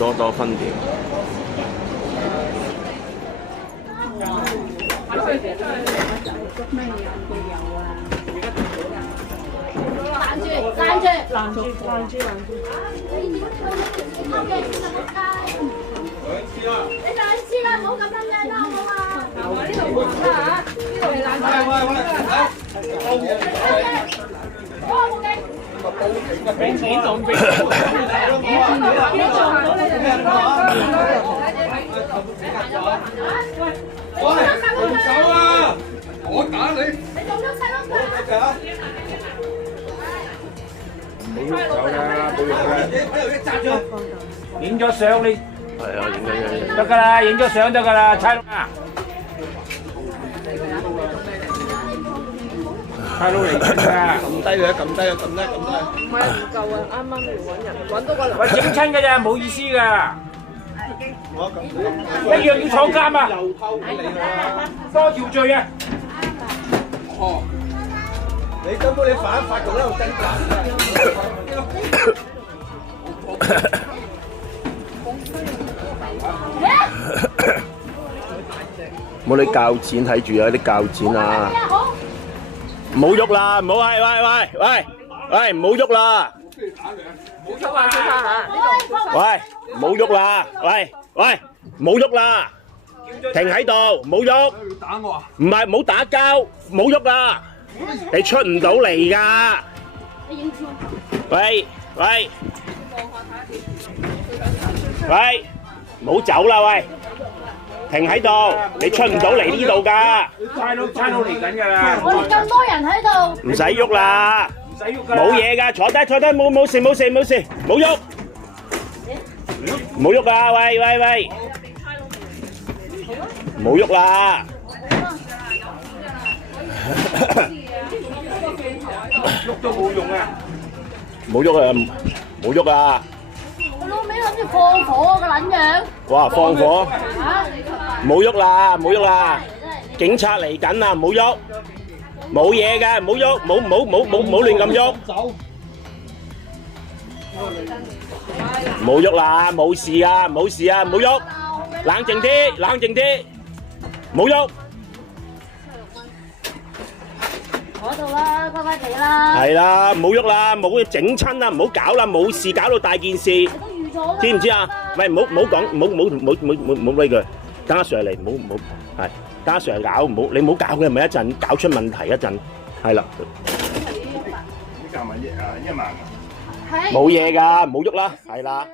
多多分店。你兩支啦，唔好咁樣啫啦，好嘛？呢度黃啦嚇，呢度係冷嘅。俾錢仲俾錢，喂，動手啊！我打你！你做咗細佬㗎？冇喐手啦，冇喐啦。影咗相你係啊，影緊。得㗎啦，影咗相得㗎啦，差佬啊！差佬嚟㗎，撳低佢，撳低佢，撳低。唔係唔夠啊！啱啱要揾人，揾到個男。喂，整親㗎咋，冇意思㗎。一樣要坐監啊！多條罪啊！哦，你根本你犯法仲喺度掙扎。冇你鉸剪睇住啊！啲鉸剪啊！唔好喐啦！唔好喂，唔好喐啦！冇錯啊，先生嚇。喂，唔好喐啦！喂，唔好喐啦！停喺度，唔好喐！打我啊？唔係，唔好打交，唔好喐啦！你出唔到嚟㗎！喂，唔好走啦！喂，停喺度，你出唔到嚟呢度㗎！差佬嚟緊㗎啦！我哋咁多人喺度，唔使喐啦！唔使喐㗎。冇嘢㗎，坐低，冇事，唔好喐，唔好喐啊！喂，唔好喐啦！喐都冇用啊！唔好喐啊！我老味諗住放火個撚樣。哇！放火！唔好喐啦！警察嚟緊啊！唔好喐！冇嘢㗎，唔好喐！冇亂咁喐！唔好喐啦！冇事啊！唔好喐！冷靜啲！唔好喐！嗰度啦，乖乖地啦。係啦，唔好喐啦，唔好整親啦，唔好搞啦，冇事搞到大件事，都預咗啦。知唔知啊？喂，唔好講，唔好威佢，等阿 Sir 嚟，唔好係，等阿 Sir 搞，你唔好搞佢，咪一陣搞出問題一陣，係啦。呢嚿咪1萬。冇嘢㗎，唔好喐啦，係啦。